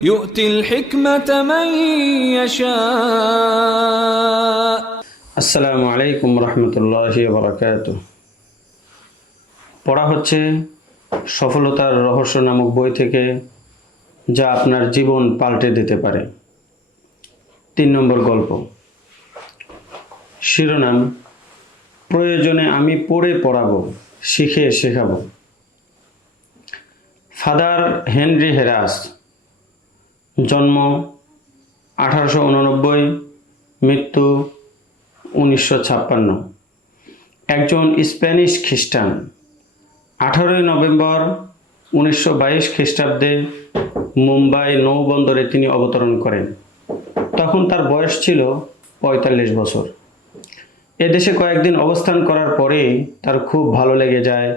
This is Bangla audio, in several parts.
يؤتي الحكمة من يشاء আসসালামু আলাইকুম রহমতুল্লাহি ওয়া বারাকাতুহু। পড়া হচ্ছে সফলতার রহস্য নামক বই থেকে, যা আপনার জীবন পাল্টে দিতে পারে। 3 নম্বর গল্প। শিরোনাম: প্রয়োজনে আমি পড়ে পড়াবো, শিখে শেখাবো। ফাদার হেনরি হেরাস, জন্ম 1889, মৃত্যু 1956, একজন স্প্যানিশ খ্রিস্টান। 18 নভেম্বর 1922 খ্রিস্টাব্দে মুম্বাই নৌবন্দরে তিনি অবতরণ করেন। তখন তার বয়স ছিল 45 বছর। এদেশে কয়েকদিন অবস্থান করার পরে তার খুব ভালো লেগে যায়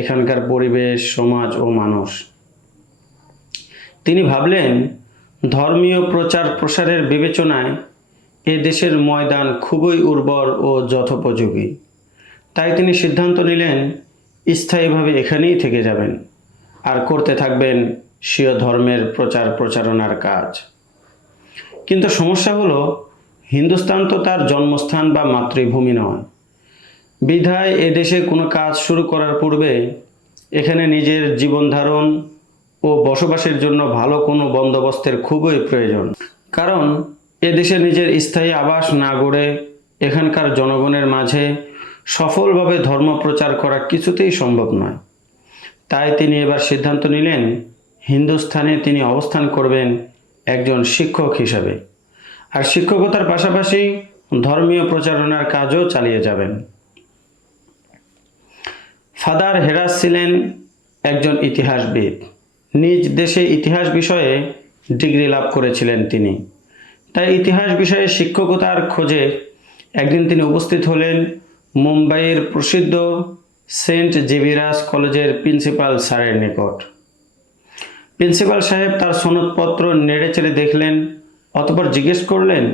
এখানকার পরিবেশ, সমাজ ও মানুষ। তিনি ভাবলেন, ধর্মীয় প্রচার প্রসারের বিবেচনায় এ দেশের ময়দান খুবই উর্বর ও যথোপযোগী। তাই তিনি সিদ্ধান্ত নিলেন স্থায়ীভাবে এখানেই থেকে যাবেন আর করতে থাকবেন স্বীয় ধর্মের প্রচার প্রচারণার কাজ। কিন্তু সমস্যা হলো, হিন্দুস্তান তো তার জন্মস্থান বা মাতৃভূমি নয়। বিধায় এদেশে কোনো কাজ শুরু করার পূর্বে এখানে নিজের জীবনধারণ ও বসবাসের জন্য ভালো কোনো বন্দোবস্তের খুবই প্রয়োজন। কারণ এদেশে নিজের স্থায়ী আবাস না গড়ে এখানকার জনগণের মাঝে সফলভাবে ধর্ম প্রচার করা কিছুতেই সম্ভব নয়। তাই তিনি এবার সিদ্ধান্ত নিলেন, হিন্দুস্থানে তিনি অবস্থান করবেন একজন শিক্ষক হিসাবে, আর শিক্ষকতার পাশাপাশি ধর্মীয় প্রচারণার কাজও চালিয়ে যাবেন। ফাদার হেরাস ছিলেন একজন ইতিহাসবিদ। নিজ দেশে ইতিহাস বিষয়ে ডিগ্রি লাভ করেছিলেন তিনি। তাই ইতিহাস বিষয়ে শিক্ষকতার খোঁজে একদিন তিনি উপস্থিত হলেন মুম্বাইয়ের প্রসিদ্ধ সেন্ট জেভিয়ার্স কলেজের প্রিন্সিপাল স্যারের নিকট। প্রিন্সিপাল সাহেব তার সনদপত্র নেড়েচেড়ে দেখলেন, অতঃপর জিজ্ঞেস করলেন,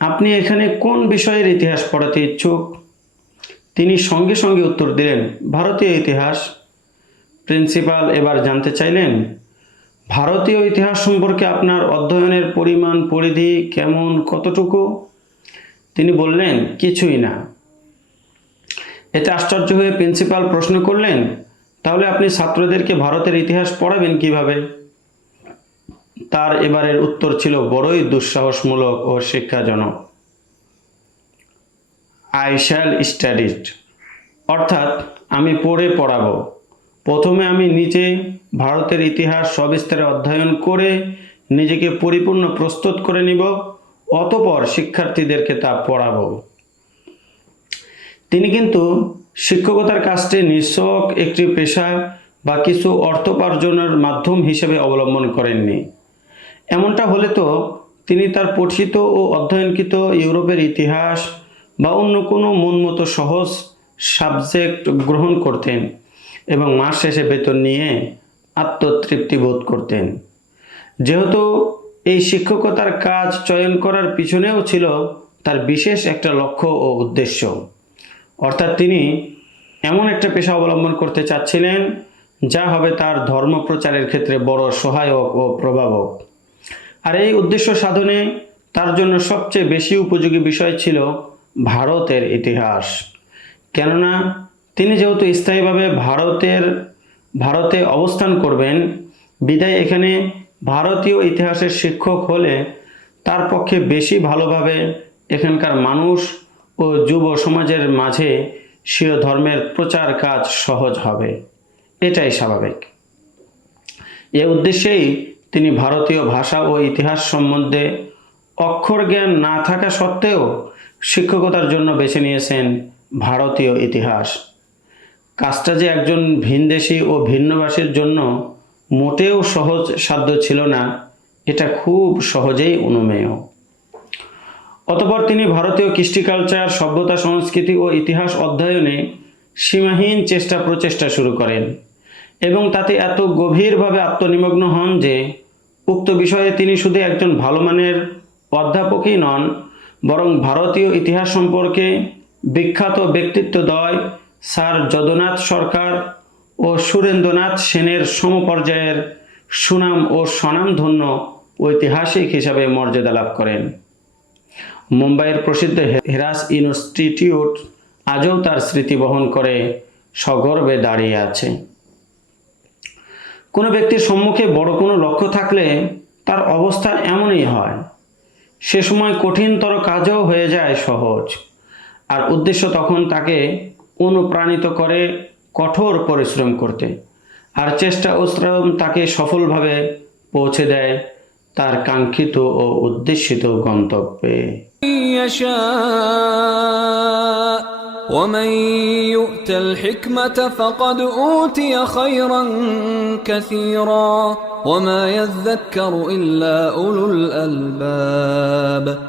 আপনি এখানে কোন বিষয়ের ইতিহাস পড়াতে ইচ্ছুক? তিনি সঙ্গে সঙ্গে উত্তর দিলেন, ভারতীয় ইতিহাস। প্রিন্সিপাল এবার জানতে চাইলেন, ভারতীয় ইতিহাস সম্পর্কে আপনার অধ্যয়নের পরিমাণ পরিধি কেমন, কতটুকু? তিনি বললেন, কিছুই না। এতে আশ্চর্য হয়ে প্রিন্সিপাল প্রশ্ন করলেন, তাহলে আপনি ছাত্রদেরকে ভারতের ইতিহাস পড়াবেন কিভাবে? তার এবারের উত্তর ছিল বড়ই দুঃসাহসমূলক ও শিক্ষাজনক। আই শ্যাল স্টাডি ইট, অর্থাৎ আমি পড়ে পড়াবো। প্রথমে আমি নিজে ভারতের ইতিহাস সবিস্তারে অধ্যয়ন করে নিজেকে পরিপূর্ণ প্রস্তুত করে নিব, অতঃপর শিক্ষার্থীদেরকে তা পড়াবো। তিনি কিন্তু শিক্ষকতার কাজটি নিছক একটি পেশা বা কিছু অর্থোপার্জনের মাধ্যম হিসেবে অবলম্বন করেননি। এমনটা হলে তো তিনি তার পঠিত ও অধ্যয়নকৃত ইউরোপের ইতিহাস বা অন্য কোনো মনমতো সহজ সাবজেক্ট গ্রহণ করতেন এবং মাস শেষে বেতন নিয়ে আত্মতৃপ্তি বোধ করতেন। যেহেতু এই শিক্ষকতার কাজ চয়ন করার পিছনেও ছিল তার বিশেষ একটা লক্ষ্য ও উদ্দেশ্য, অর্থাৎ তিনি এমন একটা পেশা অবলম্বন করতে চাচ্ছিলেন যা হবে তার ধর্ম প্রচারের ক্ষেত্রে বড় সহায়ক ও প্রভাবক। আর এই উদ্দেশ্য সাধনে তার জন্য সবচেয়ে বেশি উপযোগী বিষয় ছিল ভারতের ইতিহাস। কেননা তিনি যেহেতু স্থায়ীভাবে ভারতে অবস্থান করবেন, বিদায় এখানে ভারতীয় ইতিহাসের শিক্ষক হলে তার পক্ষে বেশি ভালোভাবে এখানকার মানুষ ও যুব সমাজের মাঝে স্বীয় ধর্মের প্রচার কাজ সহজ হবে। এটাই স্বাভাবিক। এ উদ্দেশ্যেই তিনি ভারতীয় ভাষা ও ইতিহাস সম্বন্ধে অক্ষর জ্ঞান না থাকা সত্ত্বেও শিক্ষকতার জন্য বেছে নিয়েছেন ভারতীয় ইতিহাস। কাজটা যে একজন ভিনদেশী ও ভিন্নভাষীর জন্য মোটেও সহজ সাধ্য ছিল না, এটা খুব সহজেই অনুমেয়। অতঃপর তিনি ভারতীয় কৃষ্টি কালচার, সভ্যতা, সংস্কৃতি ও ইতিহাস অধ্যয়নে সীমাহীন প্রচেষ্টা শুরু করেন এবং তাতে এত গভীরভাবে আত্মনিমগ্ন হন যে উক্ত বিষয়ে তিনি শুধু একজন ভালো মানের অধ্যাপকই নন, বরং ভারতীয় ইতিহাস সম্পর্কে বিখ্যাত ব্যক্তিত্বদ্বয় স্যার যদুনাথ সরকার ও সুরেন্দ্রনাথ সেনের সমপর্যায়ের সুনাম ও স্বনামধন্য ঐতিহাসিক হিসাবে মর্যাদা লাভ করেন। মুম্বাইয়ের প্রসিদ্ধ হেরাস ইনস্টিটিউট আজও তার স্মৃতি বহন করে সগর্বে দাঁড়িয়ে আছে। কোনো ব্যক্তির সম্মুখে বড় কোনো লক্ষ্য থাকলে তার অবস্থা এমনই হয়, সে সময় কঠিনতর কাজও হয়ে যায় সহজ, আর উদ্দেশ্য তখন তাকে অনুপ্রাণিত করে কঠোর পরিশ্রম করতে, আর চেষ্টা ও শ্রম তাকে সফলভাবে পৌঁছে দেয় তার কাঙ্ক্ষিত ও উদ্দেশিত গন্তব্যে। يشاء ومن يؤت الحكمة فقد أوتي خيرا كثيرا وما يذكر إلا أولو الألباب